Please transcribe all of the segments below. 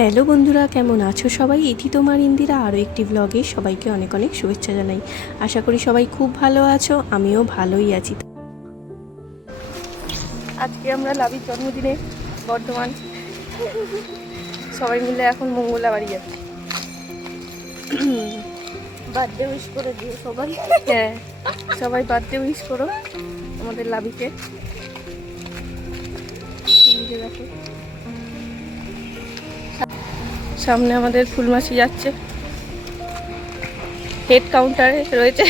Hello বন্ধুরা, কেমন আছো সবাই? এটি তোমার ইন্দিরা আরও একটি ব্লগে সবাইকে অনেক অনেক শুভেচ্ছা জানাই। আশা করি সবাই খুব ভালো আছো, আমিও ভালোই আছি। আজকে আমরা লাবির জন্মদিনে বর্ধমান সবাই মিলে এখন মঙ্গলা বাড়ি যাচ্ছি। বার্থডে উইশ করে দিও সবাই। হ্যাঁ, সবাই বার্থডে উইশ করো আমাদের লাবিকে। দেখো সামনে আমাদের ফুলমাসি যাচ্ছে, হেড কাউন্টারে রয়েছে।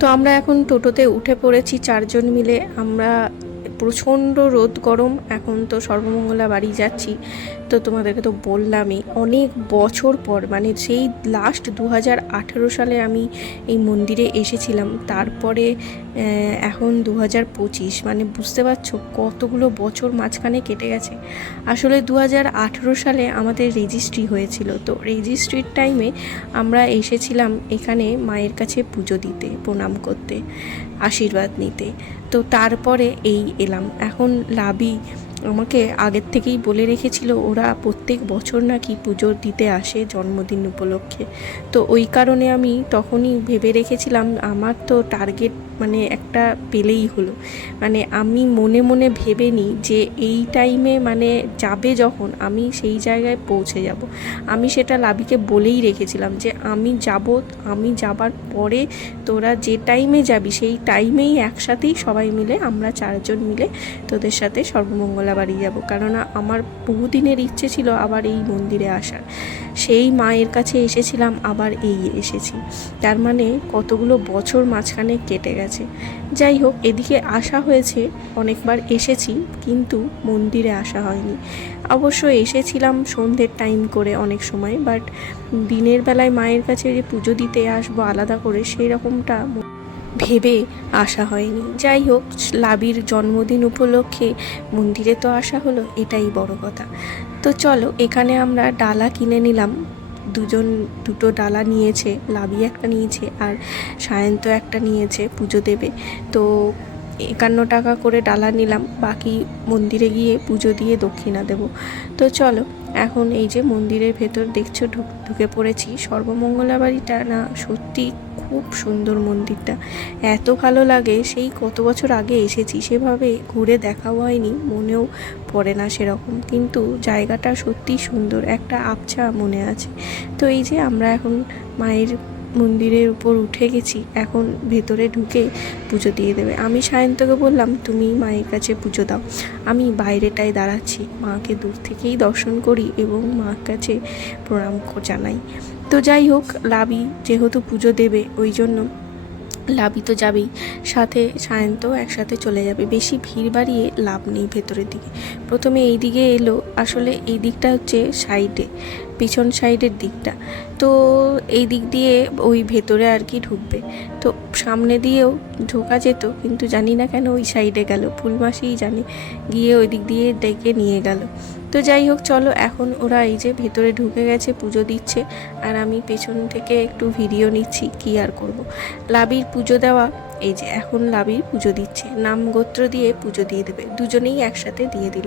তো আমরা এখন টোটোতে উঠে পড়েছি চারজন মিলে। আমরা প্রচণ্ড রোদ গরম, এখন তো সর্বমঙ্গলা বাড়ি যাচ্ছি। তো তোমাদেরকে তো বললামই, অনেক বছর পর, মানে সেই লাস্ট 2018 সালে আমি এই মন্দিরে এসেছিলাম। তারপরে এখন 2025, মানে বুঝতে পারছো কতগুলো বছর মাঝখানে কেটে গেছে। আসলে 2018 সালে আমাদের রেজিস্ট্রি হয়েছিল। তো রেজিস্ট্রির টাইমে আমরা এসেছিলাম এখানে মায়ের কাছে পুজো দিতে, প্রণাম করতে, আশীর্বাদ নিতে। তো তারপরে এই এলাম। এখন লাবি আমাকে আগের থেকেই বলে রেখেছিল ওরা প্রত্যেক বছর নাকি পুজো দিতে আসে জন্মদিন উপলক্ষে। তো ওই কারণে আমি তখনই ভেবে রেখেছিলাম আমার তো টার্গেট মানে একটা পেলেই হলো। মানে আমি মনে মনে ভেবে নিই যে এই টাইমে মানে যাবে যখন, আমি সেই জায়গায় পৌঁছে যাব। আমি সেটা লাবিকে বলেই রেখেছিলাম যে আমি যাব, আমি যাবার পরে তোরা যে টাইমে যাবি সেই টাইমেই একসাথেই সবাই মিলে আমরা চারজন মিলে তোদের সাথে সর্বমঙ্গলা বাড়ি যাব। কেননা আমার বহুদিনের ইচ্ছে ছিল আবার এই মন্দিরে আসার। সেই মায়ের কাছে এসেছিলাম, আবার এই এসেছি। তার মানে কতগুলো বছর মাঝখানে কেটে গেছে। যাই হোক, এদিকে আসা হয়েছে, অনেকবার এসেছি, কিন্তু মন্দিরে আসা হয়নি। অবশ্য এসেছিলাম সন্ধ্যের টাইম করে অনেক সময়, বাট দিনের বেলায় মায়ের কাছে যে পুজো দিতে আসবো আলাদা করে সেই রকমটা ভেবে আসা হয়নি। যাই হোক, লাবির জন্মদিন উপলক্ষে মন্দিরে তো আসা হলো, এটাই বড় কথা। তো চলো, এখানে আমরা ডালা কিনে নিলাম। দুটো ডালা নিয়েছে, লাবি একটা নিয়েছে আর সায়ন্ত একটা নিয়েছে পুজো দেবে। তো 51 টাকা করে ডালা নিলাম, বাকি মন্দিরে গিয়ে পুজো দিয়ে দক্ষিণা দেব। তো চলো, এখন এই যে মন্দিরের ভেতর দেখছো ঢুকে পড়েছি। সর্বমঙ্গলা বাড়িটা না সত্যি খুব সুন্দর। মন্দিরটা এত ভালো লাগে, সেই কত বছর আগে এসেছি, সেভাবে ঘুরে দেখাও হয়নি, মনেও পড়ে না সেরকম, কিন্তু জায়গাটা সত্যি সুন্দর, একটা আবছা মনে আছে। তো এই যে আমরা এখন মায়ের মন্দিরের উপর উঠে গেছি, এখন ভেতরে ঢুকে পুজো দিয়ে দেবে। আমি সায়ন্তকে বললাম তুমি মায়ের কাছে পুজো দাও, আমি বাইরেটায় দাঁড়াচ্ছি, মাকে দূর থেকেই দর্শন করি এবং মার কাছে প্রণাম জানাই। তো যাই হোক, লাবি যেহেতু পুজো দেবে ওই জন্য লাবি তো যাবেই, সাথে সায়ন্ত একসাথে চলে যাবে। বেশি ভিড় বাড়িয়ে লাভ নেই ভেতরের দিকে। প্রথমে এই দিকে এলো, আসলে এই দিকটা হচ্ছে সাইডে, পিছন সাইডের দিকটা। তো এই দিক দিয়ে ওই ভেতরে আর কি ঢুকবে। তো সামনে দিয়েও ঢোকা যেত, কিন্তু জানি না কেন ওই সাইডে গেল, ফুলমাসিই জানে, গিয়ে ওই দিক দিয়ে ডেকে নিয়ে গেল। তো যাই হোক, চলো, এখন ওরা এই যে ভেতরে ঢুকে গেছে, পুজো দিচ্ছে, আর আমি পেছন থেকে একটু ভিডিও নিচ্ছি, কি আর করব। লাবির পুজো দেওয়া, এই যে এখন লাবির পুজো দিচ্ছে, নাম গোত্র দিয়ে পুজো দিয়ে দেবে, দুজনেই একসাথে দিয়ে দিল।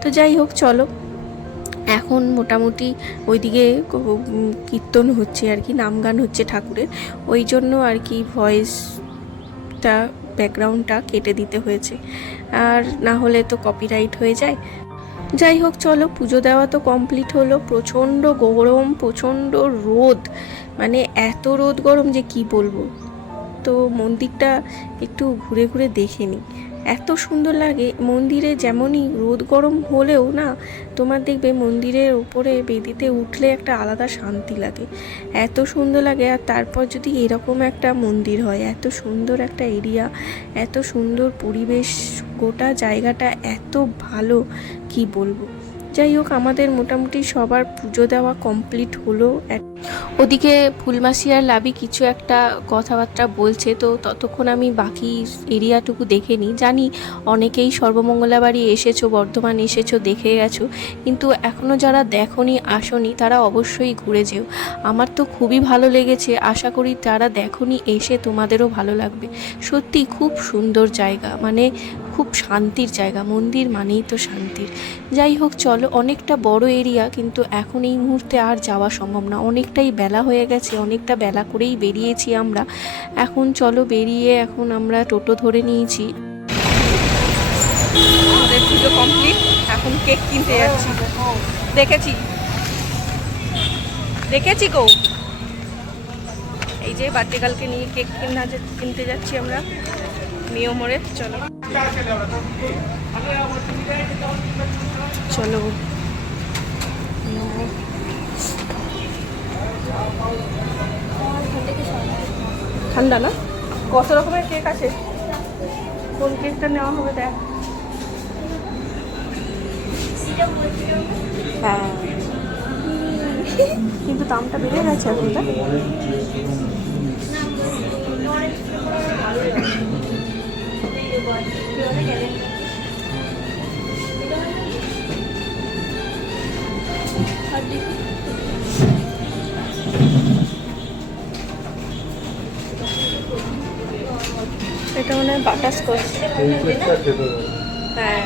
তো যাই হোক, চলো, এখন মোটামুটি ওইদিকে কীর্তন হচ্ছে আর কি, নাম গান হচ্ছে ঠাকুরের, ওই জন্য আর কি ভয়েসটা ব্যাকগ্রাউন্ডটা কেটে দিতে হয়েছে, আর না হলে তো কপিরাইট হয়ে যায়। যাই হোক, চলো, পুজো দেওয়া তো কমপ্লিট হলো। প্রচণ্ড গরম, প্রচণ্ড রোদ, মানে এত রোদ গরম যে কি বলবো। তো মন্দিরটা একটু ঘুরে ঘুরে দেখে নিই, এত সুন্দর লাগে মন্দিরে। যেমনই রোদ গরম হলেও না, তোমার দেখবে মন্দিরের উপরে বেদিতে উঠলে একটা আলাদা শান্তি লাগে, এত সুন্দর লাগে। আর তারপর যদি এরকম একটা মন্দির হয়, এত সুন্দর একটা এরিয়া, এত সুন্দর পরিবেশ, গোটা জায়গাটা এত ভালো, কি বলবো। যাই হোক, আমাদের মোটামুটি সবার পুজো দেওয়া কমপ্লিট হলো। ওদিকে ফুলমাসি আর লাবি কিছু একটা কথাবার্তা বলছে, তো ততক্ষণ আমি বাকি এরিয়াটুকু দেখে নিই। জানি অনেকেই সর্বমঙ্গলা বাড়ি এসেছো, বর্ধমান এসেছো, দেখে গেছো, কিন্তু এখনও যারা দেখোনি, আসোনি, তারা অবশ্যই ঘুরে যেও। আমার তো খুবই ভালো লেগেছে, আশা করি যারা দেখোনি এসে তোমাদেরও ভালো লাগবে। সত্যি খুব সুন্দর জায়গা, মানে খুব শান্তির জায়গা, মন্দির মানেই তো শান্তির। যাই হোক চলো, অনেকটা বড় এরিয়া, কিন্তু এখন এই মুহূর্তে আর যাওয়া সম্ভব না, অনেকটাই বেলা হয়ে গেছে, অনেকটা বেলা করেই বেরিয়েছি আমরা। এখন চলো বেরিয়ে এখন আমরা টোটো ধরে নিয়েছি। আমাদের পুজো কমপ্লিট, এখন কেক কিনতে যাচ্ছি। দেখেছি গো, এই যে বার্থডে নিয়ে কেক কিনতে যাচ্ছি আমরা মিও মোড়ে। চলো চলো মিও মোড়। ঠান্ডা না? কত রকমের কেক আছে, কোন কেকটা নেওয়া হবে দেখ। হ্যাঁ কিন্তু দামটা বেড়ে গেছে এখন। এটা মানে বাটারস্কচ। হ্যাঁ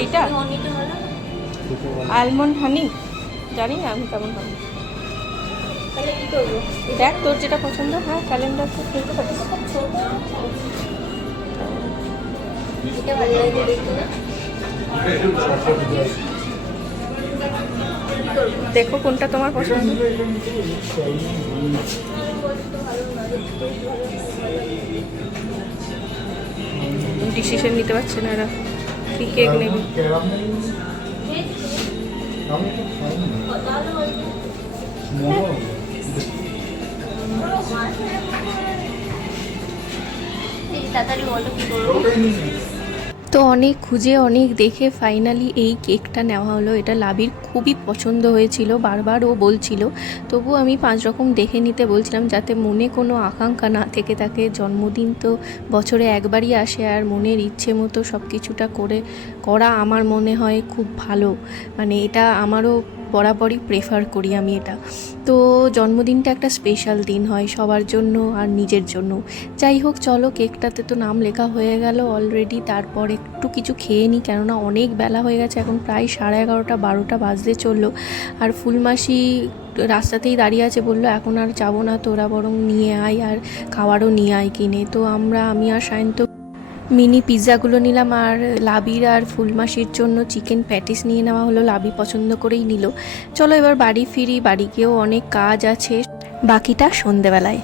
এইটা আলমন্ড হানি, জানি না আমি কেমন হবে। তাহলে কি করবো? দেখ তোর যেটা পছন্দ। হ্যাঁ ক্যালেন্ডার তো খেতে পারিস। এটা ভালো লাগে দেখতে না? দেখো কোনটা তোমার পছন্দ। ডিসিশন নিতে পারছে না এরা, কি কেক নেবে। তাড়াতাড়ি বলো কি করবো। তো অনেক খুঁজে অনেক দেখে ফাইনালি এই কেকটা নেওয়া হলো। এটা লাবির খুবই পছন্দ হয়েছিল, বারবার ও বলছিল, তবু আমি 5 রকম দেখে নিতে বলছিলাম যাতে মনে কোনো আকাঙ্ক্ষা না থেকে থাকে। জন্মদিন তো বছরে একবারই আসে, আর মনের ইচ্ছে মতো সব কিছুটা করা আমার মনে হয় খুব ভালো। মানে এটা আমারও বরাবরই প্রেফার করি আমি এটা। তো জন্মদিনটা একটা স্পেশাল দিন হয় সবার জন্য আর নিজের জন্য। যাই হোক চলো, কেকটাতে তো নাম লেখা হয়ে গেল অলরেডি। তারপর একটু কিছু খেয়ে নিই, কেননা অনেক বেলা হয়ে গেছে, এখন প্রায় 11:30 12টা বাজতে চললো। আর ফুলমাসি রাস্তাতেই দাঁড়িয়ে আছে, বললো এখন আর যাবো না, তোরা বরং নিয়ে আয় আর খাবারও নিয়ে আয় কিনে। তো আমি আর সায়ন্ত মিনি পিৎজাগুলো নিলাম, আর লাবির আর ফুলমাসির জন্য চিকেন প্যাটিস নিয়ে নেওয়া হলো, লাবি পছন্দ করেই নিল। চলো এবার বাড়ি ফিরি, বাড়ি গিয়েও অনেক কাজ আছে, বাকিটা সন্ধেবেলায়।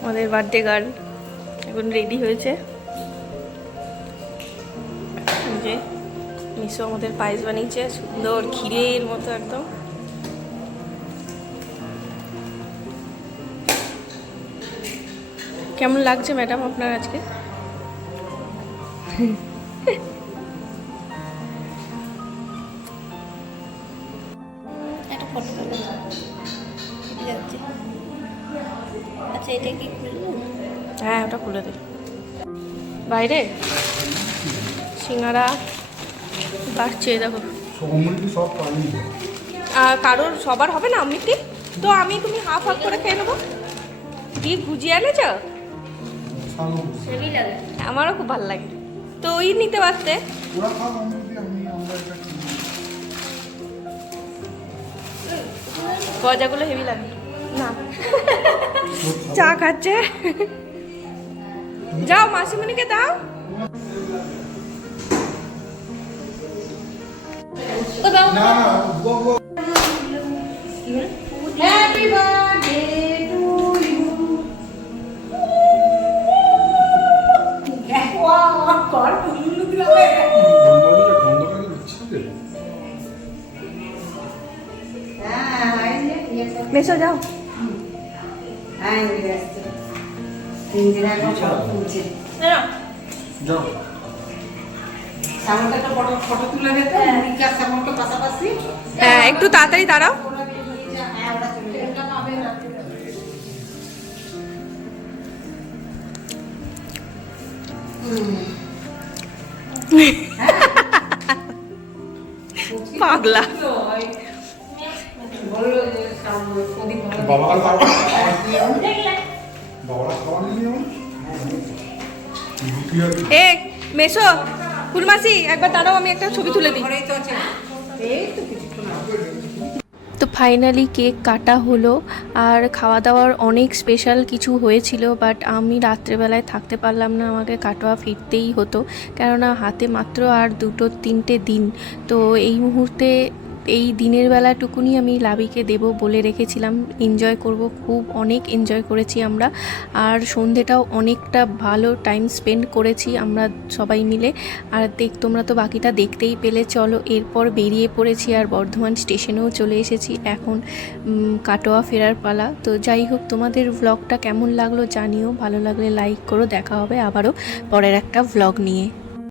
আমাদের বার্থডে গার্ল এখন রেডি হয়েছে। যে মিশো আমাদের পায়েস বানিয়েছে, সুন্দর ক্ষীরের মতো একদম। কেমন লাগছে ম্যাডাম আপনার আজকে? একটা ফটো তুলো। আচ্ছা এটা কি খুলবো? হ্যাঁ ওটা খুলে দে। বাইরে সিঙ্গারা বাড়ছে দেখো। কারোর সবার হবে না অমৃতি, তো তুমি হাফ করে খেয়ে নেবো। কি গুজিয়ে এনেছ? হেভি লাগে। আমারও খুব ভালো লাগে, তো ওই নিতে পারতে। গজাগুলো হেভি লাগে না। চা খাচ্ছে, যাও মাসিমণিকে দাও। Happy birthday to you. Wow, kor kullu dilabe. মেসো যাও। হ্যাঁ একটু তাড়াতাড়ি দাঁড়াও। পাগলা। বাবারা খাওয়া নিয়ে যাও। বাবারা খাওয়া নিয়ে যাও। কি আর এ মেসো ফুলমাসি একবার দাঁড়াও, আমি একটা ছবি তুলে দিই। ঘরেই তো আছে এই তো কিছুক্ষণ আগে তো ফাইনালি কেক কাটা হলো, আর খাওয়া দাওয়ার অনেক স্পেশাল কিছু হয়েছিল, বাট আমি রাত্রেবেলায় থাকতে পারলাম না, আমাকে কাটোয়া ফিরতেই হতো, কেননা হাতে মাত্র আর 2-3টে দিন। তো এই মুহূর্তে এই দিনের বেলাটুকুনি আমি লাবিকে দেব বলে রেখেছিলাম, এনজয় করব, খুব অনেক এনজয় করেছি আমরা, আর সন্ধেটাও অনেকটা ভালো টাইম স্পেন্ড করেছি আমরা সবাই মিলে। আর তোমরা তো বাকিটা দেখতেই পেলে। চলো এরপর বেরিয়ে পড়েছি আর বর্ধমান স্টেশনেও চলে এসেছি, এখন কাটোয়া ফেরার পালা। তো যাই হোক, তোমাদের ভ্লগটা কেমন লাগলো জানিও, ভালো লাগলে লাইক করো। দেখা হবে আবারও পরের একটা ভ্লগ নিয়ে।